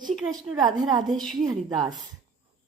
श्री कृष्ण, राधे राधे, श्री हरिदास।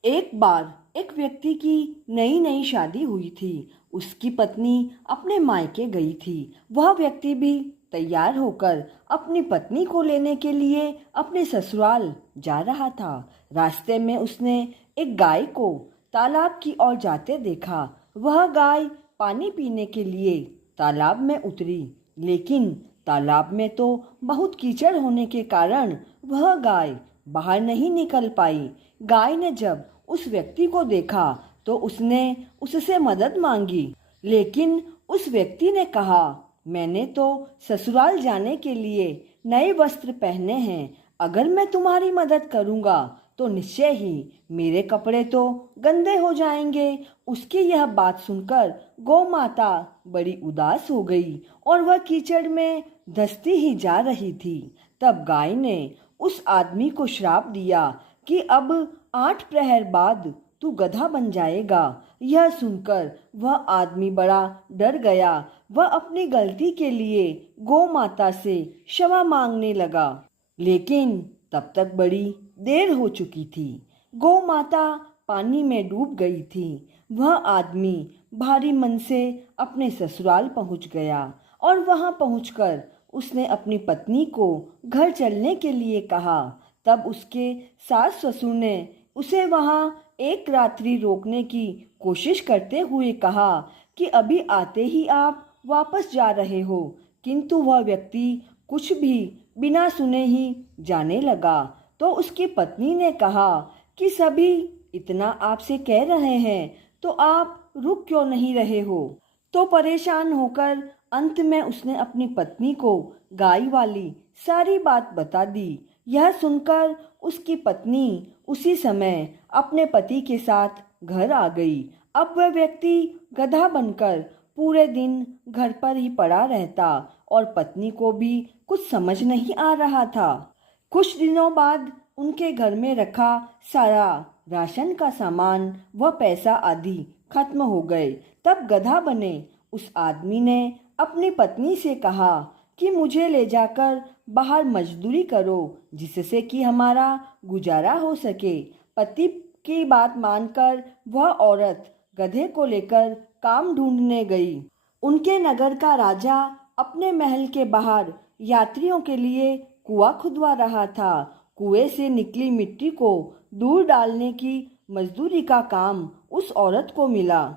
एक बार एक व्यक्ति की नई नई शादी हुई थी। उसकी पत्नी अपने मायके गई थी। वह व्यक्ति भी तैयार होकर अपनी पत्नी को लेने के लिए अपने ससुराल जा रहा था। रास्ते में उसने एक गाय को तालाब की ओर जाते देखा। वह गाय पानी पीने के लिए तालाब में उतरी, लेकिन तालाब में तो बहुत कीचड़ होने के कारण वह गाय बाहर नहीं निकल पाई। गाय ने जब उस व्यक्ति को देखा तो उसने उससे मदद मांगी, लेकिन उस व्यक्ति ने कहा, मैंने तो ससुराल जाने के लिए नए वस्त्र पहने हैं। अगर मैं तुम्हारी मदद करूंगा तो निश्चय ही मेरे कपड़े तो गंदे हो जाएंगे। उसकी यह बात सुनकर गौ माता बड़ी उदास हो गई और वह कीचड़ में धंसती ही जा रही थी। तब गाय ने उस आदमी को श्राप दिया कि अब 8 प्रहर बाद तू गधा बन जाएगा। यह सुनकर वह आदमी बड़ा डर गया। वह अपनी गलती के लिए गौ माता से क्षमा मांगने लगा, लेकिन तब तक बड़ी देर हो चुकी थी। गौ माता पानी में डूब गई थी। वह आदमी भारी मन से अपने ससुराल पहुंच गया और वहां पहुंचकर उसने अपनी पत्नी को घर चलने के लिए कहा। तब उसके सास ससुर ने उसे वहां एक रात्रि रोकने की कोशिश करते हुए कहा कि अभी आते ही आप वापस जा रहे हो, किंतु वह व्यक्ति कुछ भी बिना सुने ही जाने लगा। तो उसकी पत्नी ने कहा कि सभी इतना आपसे कह रहे हैं तो आप रुक क्यों नहीं रहे हो। तो परेशान होकर अंत में उसने अपनी पत्नी को गाय वाली सारी बात बता दी। यह सुनकर उसकी पत्नी उसी समय अपने पति के साथ घर आ गई। अब वह व्यक्ति गधा बनकर पूरे दिन घर पर ही पड़ा रहता और पत्नी को भी कुछ समझ नहीं आ रहा था। कुछ दिनों बाद उनके घर में रखा सारा राशन का सामान व पैसा आदि खत्म हो गए। तब गधा बने उस आदमी ने अपनी पत्नी से कहा कि मुझे ले जाकर बाहर मजदूरी करो, जिससे कि हमारा गुजारा हो सके। पति की बात मानकर वह औरत गधे को लेकर काम ढूंढने गई। उनके नगर का राजा अपने महल के बाहर यात्रियों के लिए कुआं खुदवा रहा था। कुएं से निकली मिट्टी को दूर डालने की मजदूरी का काम उस औरत को मिला,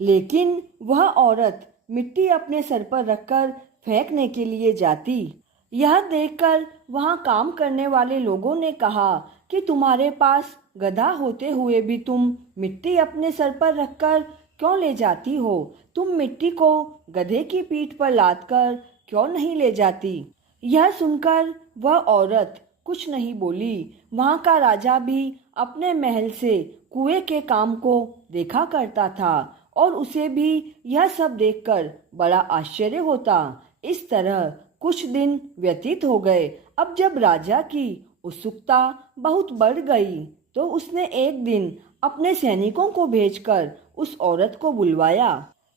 लेकिन वह औरत मिट्टी अपने सर पर रखकर फेंकने के लिए जाती। यह देखकर वहां काम करने वाले लोगों ने कहा कि तुम्हारे पास गधा होते हुए भी तुम मिट्टी अपने सर पर रखकर क्यों ले जाती हो? तुम मिट्टी को गधे की पीठ पर लादकर क्यों नहीं ले जाती? यह सुनकर वह औरत कुछ नहीं बोली। वहां का राजा भी अपने महल से कुएं के काम को देखा करता था और उसे भी यह सब देखकर बड़ा आश्चर्य होता। इस तरह कुछ दिन व्यतीत हो गए। अब जब राजा की उत्सुकता बहुत बढ़ गई तो उसने एक दिन अपने सैनिकों को भेजकर उस औरत को बुलवाया।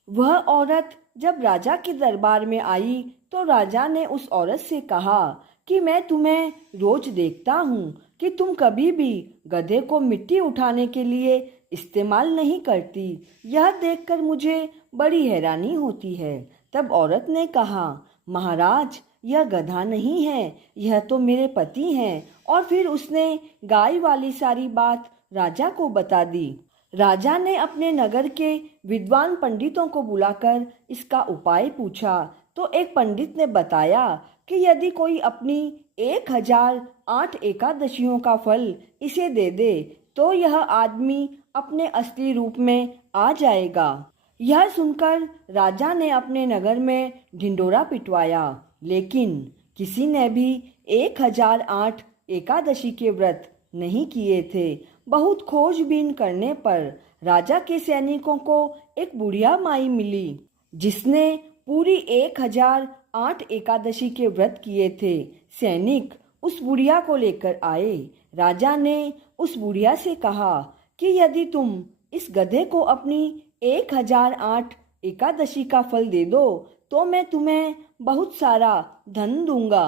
वह औरत जब राजा के दरबार में आई तो राजा ने उस औरत से कहा कि मैं तुम्हें रोज देखता हूँ कि तुम कभी भी गधे को मिट्टी उठाने के लिए इस्तेमाल नहीं करती। यह देखकर मुझे बड़ी हैरानी होती है। तब औरत ने कहा, महाराज, यह गधा नहीं है, यह तो मेरे पति हैं। और फिर उसने गाय वाली सारी बात राजा को बता दी। राजा ने अपने नगर के विद्वान पंडितों को बुलाकर इसका उपाय पूछा तो एक पंडित ने बताया कि यदि कोई अपनी 1008 एकादशियों का फल इसे दे दे तो यह आदमी अपने असली रूप में आ जाएगा। यह सुनकर राजा ने अपने नगर में ढिंडोरा पिटवाया, लेकिन किसी ने भी 1008 एकादशी के व्रत नहीं किए थे। बहुत खोजबीन करने पर राजा के सैनिकों को एक बुढ़िया माई मिली जिसने पूरी 1008 एकादशी के व्रत किए थे। सैनिक उस बुढ़िया को लेकर आए। राजा ने उस बुढ़िया से कहा कि यदि तुम इस गधे को अपनी 1008 एकादशी का फल दे दो तो मैं तुम्हें बहुत सारा धन दूंगा।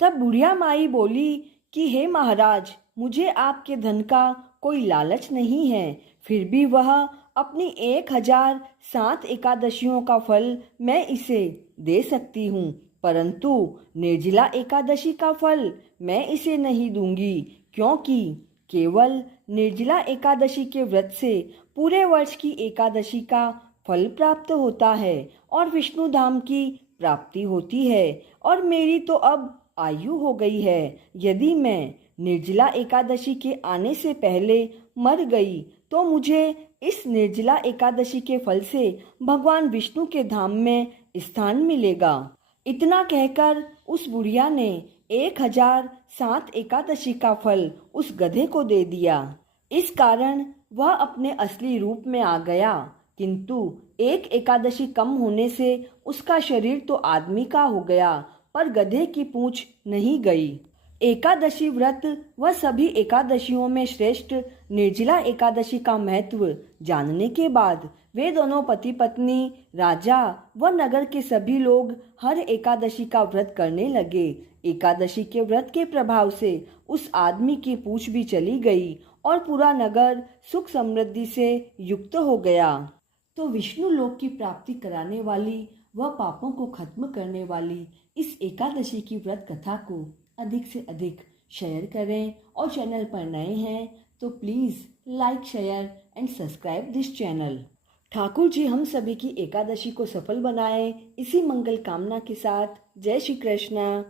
तब बुढ़िया माई बोली कि हे महाराज, मुझे आपके धन का कोई लालच नहीं है, फिर भी वह अपनी 1007 एकादशियों का फल मैं इसे दे सकती हूँ, परंतु निर्जला एकादशी का फल मैं इसे नहीं दूंगी, क्योंकि केवल निर्जला एकादशी के व्रत से पूरे वर्ष की एकादशी का फल प्राप्त होता है और विष्णु धाम की प्राप्ति होती है। और मेरी तो अब आयु हो गई है, यदि मैं निर्जला एकादशी के आने से पहले मर गई तो मुझे इस निर्जला एकादशी के फल से भगवान विष्णु के धाम में स्थान मिलेगा। इतना कहकर उस बुढ़िया ने 1007 एकादशी का फल उस गधे को दे दिया। इस कारण वह अपने असली रूप में आ गया, किंतु एक एकादशी कम होने से उसका शरीर तो आदमी का हो गया, पर गधे की पूंछ नहीं गई। एकादशी व्रत व सभी एकादशियों में श्रेष्ठ निर्जला एकादशी का महत्व जानने के बाद वे दोनों पति पत्नी, राजा व नगर के सभी लोग हर एकादशी का व्रत करने लगे। एकादशी के व्रत के प्रभाव से उस आदमी की पूंछ भी चली गई और पूरा नगर सुख समृद्धि से युक्त हो गया। तो विष्णु लोक की प्राप्ति कराने वाली व पापों को खत्म करने वाली इस एकादशी की व्रत कथा को अधिक से अधिक शेयर करें, और चैनल पर नए हैं तो please like, share and subscribe this channel. Thakur ji हम सभी की एकादशी को सफल बनाए, इसी मंगल कामना के साथ। जय श्री कृष्णा।